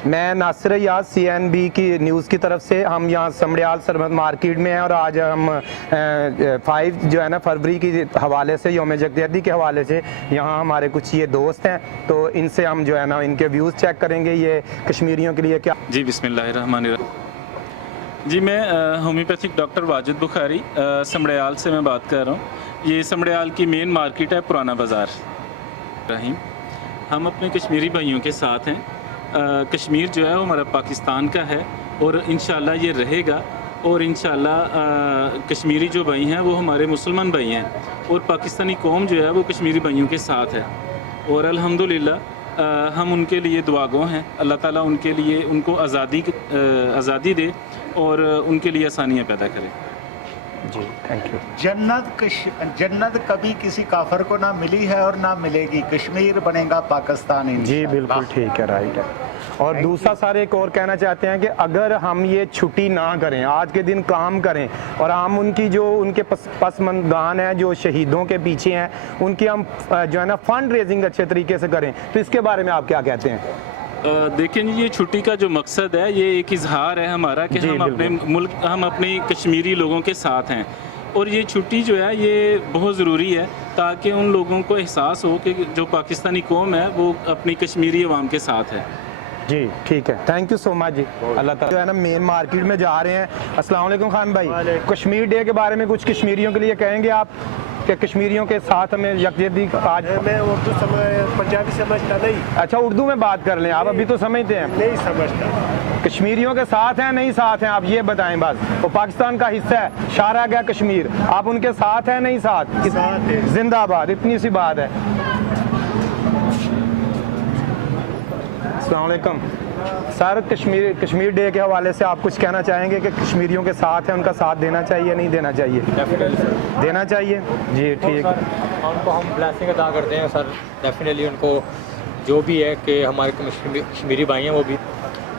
मैं नासिर याद CNB की न्यूज़ की तरफ से। हम यहाँ समड़ियाल सरमद मार्केट में हैं और आज हम 5 जो है ना फरवरी की हवाले से यौम यकजहती के हवाले से यहाँ हमारे कुछ ये दोस्त हैं, तो इनसे हम जो है ना इनके व्यूज़ चेक करेंगे ये कश्मीरियों के लिए क्या। जी बिस्मिल्लाहिर्रहमानिर्रहीम। जी मैं होम्योपैथिक डॉक्टर वाजिद बुखारी समड़ियाल से मैं बात कर रहा हूँ। ये समड़ियाल की मेन मार्केट है पुराना बाज़ार। रहीम, हम अपने कश्मीरी भाइयों के साथ हैं। कश्मीर जो है वो हमारा पाकिस्तान का है और इंशाल्लाह ये रहेगा। और इंशाल्लाह कश्मीरी जो भाई हैं वो हमारे मुसलमान भाई हैं और पाकिस्तानी कौम जो है वो कश्मीरी भाइयों के साथ है। और अल्हम्दुलिल्लाह हम उनके लिए दुआगो हैं। अल्लाह ताला उनके लिए उनको आज़ादी दे और उनके लिए आसानियाँ पैदा करे। जी थैंक यू। जन्नत कभी किसी काफर को ना मिली है और ना मिलेगी। कश्मीर बनेगा पाकिस्तान। जी बिल्कुल ठीक है, राइट है। और दूसरा सर एक और कहना चाहते हैं कि अगर हम ये छुट्टी ना करें, आज के दिन काम करें और हम उनकी जो उनके पसमंदान हैं जो शहीदों के पीछे हैं उनकी हम जो है ना फंड रेजिंग अच्छे तरीके से करें, तो इसके बारे में आप क्या कहते हैं? देखें ये छुट्टी का जो मकसद है ये एक इजहार है हमारा कि हम अपने मुल्क हम अपने कश्मीरी लोगों के साथ हैं। और ये छुट्टी जो है ये बहुत ज़रूरी है ताकि उन लोगों को एहसास हो कि जो पाकिस्तानी कौम है वो अपनी कश्मीरी अवाम के साथ है। जी ठीक है, थैंक यू सो मच जी। अल्लाह ताला। जो है ना मेन मार्केट में जा रहे हैं। अस्सलाम वालेकुम खान भाई, कश्मीर डे के बारे में कुछ कश्मीरियों के लिए कहेंगे आप कि कश्मीरियों के साथ हमें यकजहती आज? मैं उर्दू पंजाबी समझता नहीं। अच्छा उर्दू में बात कर लें आप, अभी तो समझते हैं। नहीं समझता। कश्मीरियों के साथ हैं नहीं साथ हैं आप ये बताएं बस। वो पाकिस्तान का हिस्सा है, शारा गया कश्मीर, आप उनके साथ हैं नहीं साथ? साथ है। जिंदाबाद, इतनी सी बात है। अस्सलाम वालेकुम सर, कश्मीर डे के हवाले से आप कुछ कहना चाहेंगे कि कश्मीरियों के साथ हैं, उनका साथ देना चाहिए नहीं देना चाहिए? देना चाहिए। जी ठीक है, उनको हम ब्लेसिंग अदा करते हैं सर। डेफिनेटली उनको जो भी है कि हमारे कश्मीरी भाई हैं वो भी,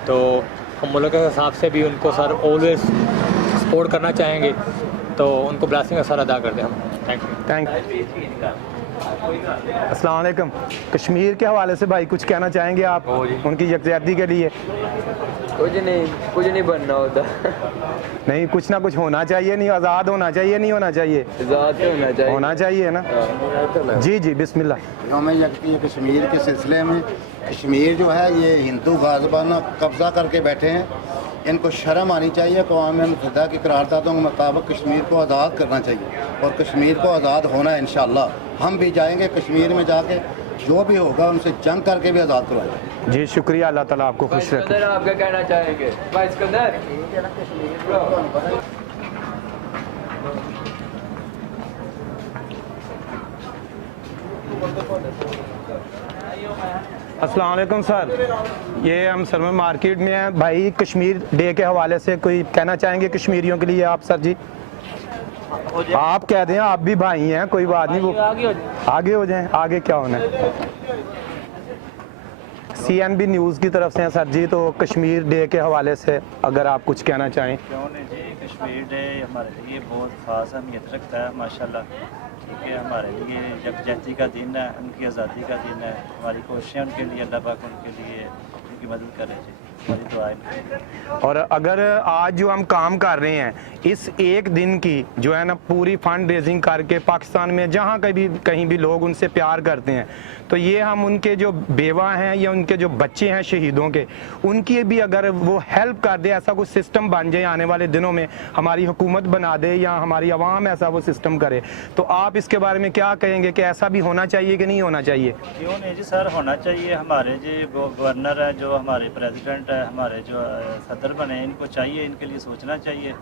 तो हम मुल्क के हिसाब से भी उनको सर ऑलवेज सपोर्ट करना चाहेंगे, तो उनको ब्लेसिंग सर अदा करते हैं हम। Thank you. अस्सलाम वालेकुम। कश्मीर के हवाले से भाई कुछ कहना चाहेंगे आप उनकी यकजहती के लिए? कुछ नहीं बनना होता। नहीं, कुछ ना कुछ होना चाहिए, नहीं आज़ाद होना चाहिए नहीं होना चाहिए? आज़ाद होना चाहिए ना। जी जी बिस्मिल्लाह। यौम यकजहती कश्मीर के सिलसिले में कश्मीर जो है ये हिंदू गाज़बाना कब्ज़ा करके बैठे हैं। इनको शर्म आनी चाहिए। क़वाम मुत्तहिदा की करारदादों के मुताबिक कश्मीर को आज़ाद करना चाहिए और कश्मीर को आज़ाद होना है। इंशाअल्लाह हम भी जाएंगे कश्मीर में, जाके जो भी होगा उनसे जंग करके भी आज़ाद करवाएंगे। जी शुक्रिया, अल्लाह ताला आपको खुश रखे। आप क्या कहना चाहेंगे भाई सिकंदर? अस्सलाम वालेकुम सर, ये हम सरमद मार्केट में हैं भाई। कश्मीर डे के हवाले से कोई कहना चाहेंगे कश्मीरियों के लिए आप? सर जी आप कह दें, आप भी भाई हैं, कोई बात नहीं, वो आगे हो जाएं। आगे क्या होना है? CNB न्यूज़ की तरफ से हैं सर जी, तो कश्मीर डे के हवाले से अगर आप कुछ कहना चाहें। क्यों नहीं जी, कश्मीर डे हमारे लिए बहुत ख़ास अहमियत रखता है माशाल्लाह, क्योंकि हमारे लिए यकजहती का दिन है, उनकी आज़ादी का दिन है। हमारी कोशिशें उनके लिए, अल्लाह पाक उनके लिए उनकी मदद करे जी, हमारी दुआएं। और अगर आज जो हम काम कर रहे हैं इस एक दिन की जो है ना पूरी फंड रेजिंग करके पाकिस्तान में जहाँ कहीं भी लोग उनसे प्यार करते हैं, तो ये हम उनके जो बेवा हैं या उनके जो बच्चे हैं शहीदों के, उनकी भी अगर वो हेल्प कर दे, ऐसा कुछ सिस्टम बन जाए आने वाले दिनों में, हमारी हुकूमत बना दे या हमारी आवाम ऐसा वो सिस्टम करे, तो आप इसके बारे में क्या कहेंगे कि ऐसा भी होना चाहिए कि नहीं होना चाहिए? क्यों नहीं जी सर, होना चाहिए। हमारे जी गवर्नर है, जो हमारे प्रेसिडेंट है, हमारे जो सदर बने, इनको चाहिए, इनके लिए सोचना चाहिए,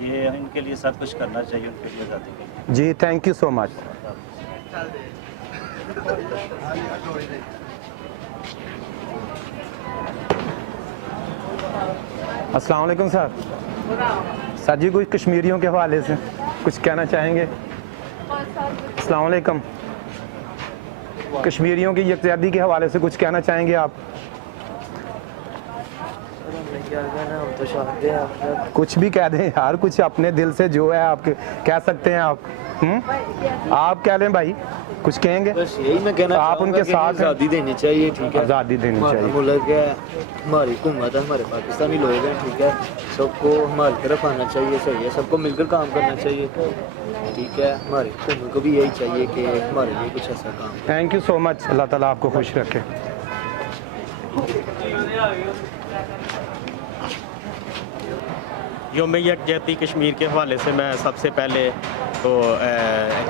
ये इनके लिए सब कुछ करना चाहिए उनके लिए आज़ादी के लिए। जी थैंक यू सो मच। अस्सलाम वालेकुम सर। सर जी कुछ कश्मीरियों के हवाले से कुछ कहना चाहेंगे? अस्सलाम वालेकुम। कश्मीरियों की यकजहती के हवाले से कुछ कहना चाहेंगे आप? कुछ भी कह दें यार, कुछ अपने दिल से जो है आप कह सकते हैं आप। आप कह लें भाई। कुछ कहेंगे? बस यही मैं कहना आप उनके साथ हैं? आज़ादी देनी चाहिए, ठीक है, आज़ादी देनी हमारा चाहिए। मुल्क है, हमारी हुकूमत है, हमारे पाकिस्तानी लोग हैं, ठीक है, सबको हमारी तरफ आना चाहिए, सही है, सबको मिलकर काम करना चाहिए, ठीक है, हमारी हुकूमत को भी यही चाहिए कि हमारे लिए कुछ ऐसा काम। थैंक यू सो मच, अल्लाह ताला आपको खुश रखे। योम यकजहती कश्मीर के हवाले से मैं सबसे पहले तो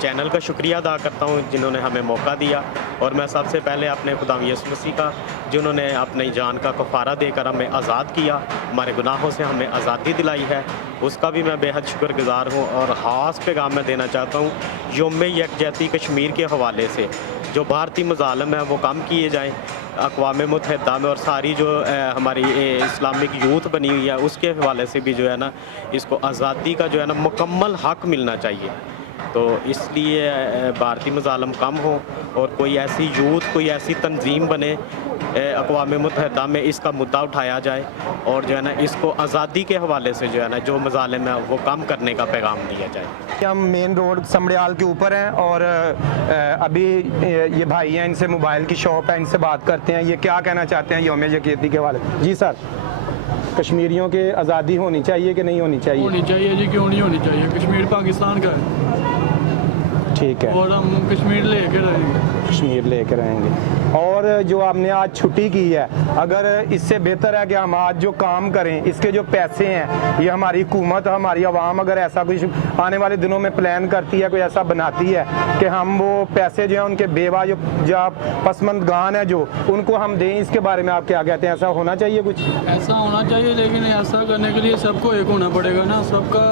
चैनल का शुक्रिया अदा करता हूँ जिन्होंने हमें मौका दिया, और मैं सबसे पहले अपने खुदा यीशु मसीह का जिन्होंने अपनी जान का कफ़ारा देकर हमें आज़ाद किया, हमारे गुनाहों से हमें आज़ादी दिलाई है, उसका भी मैं बेहद शुक्रगुज़ार हूँ। और ख़ास पैगाम मैं देना चाहता हूँ योम यकजहती कश्मीर के हवाले से, जो भारतीय मज़ालिम हैं वो कम किए जाएँ अक़वाम मुत्तहिदा में, और सारी जो हमारी इस्लामिक यूथ बनी हुई है उसके हवाले से भी जो है ना इसको आज़ादी का जो है ना मुकम्मल हक़ मिलना चाहिए। तो इसलिए भारतीय मज़ालिम कम हो और कोई ऐसी यूथ, कोई ऐसी तंजीम बने अक़वाम मुत्तहिदा में, इसका मुद्दा उठाया जाए और जो है ना इसको आज़ादी के हवाले से जो है ना जो मज़ालिम है वो कम करने का पैगाम दिया जाए। हम मेन रोड समड़ियाल के ऊपर हैं और अभी ये भाई हैं, इनसे मोबाइल की शॉप है, इनसे बात करते हैं ये क्या कहना चाहते हैं योम यकजहती के हवाले। जी सर, कश्मीरियों के आज़ादी होनी चाहिए कि नहीं होनी चाहिए? होनी चाहिए जी, क्यों नहीं होनी चाहिए, कश्मीर पाकिस्तान का है, ठीक है, और हम कश्मीर लेके रहेंगे, कश्मीर लेके रहेंगे। और जो आपने आज छुट्टी की है, अगर इससे बेहतर है कि हम आज जो काम करें इसके जो पैसे हैं ये हमारी हुकूमत, हमारी आवाम अगर ऐसा कुछ आने वाले दिनों में प्लान करती है, कोई ऐसा बनाती है कि हम वो पैसे जो है उनके बेवा जो पसमंदगान है जो उनको हम दें, इसके बारे में आप क्या कहते हैं? ऐसा होना चाहिए कुछ? ऐसा होना चाहिए, लेकिन ऐसा करने के लिए सबको एक होना पड़ेगा ना, सबका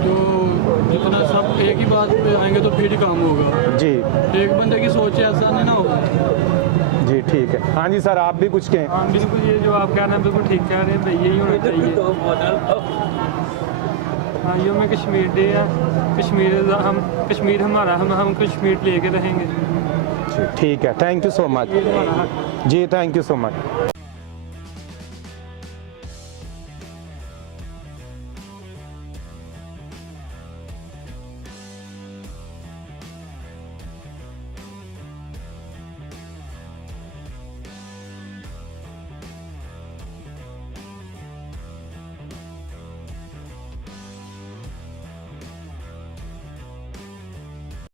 जो जितना सब एक ही बात पे आएंगे तो फिर ही काम होगा जी, एक बंदे की सोच ऐसा नहीं ना होगा जी, ठीक है। हाँ जी सर, आप भी कुछ कहें? हाँ बिल्कुल, ये जो आप कह रहे हैं बिल्कुल ठीक कह रहे हैं भाई, यही होना चाहिए। हाँ यो में कश्मीर डे है, कश्मीर हमारा, हम कश्मीर लेके रहेंगे। ठीक है, thank you so much ji, thank you so much.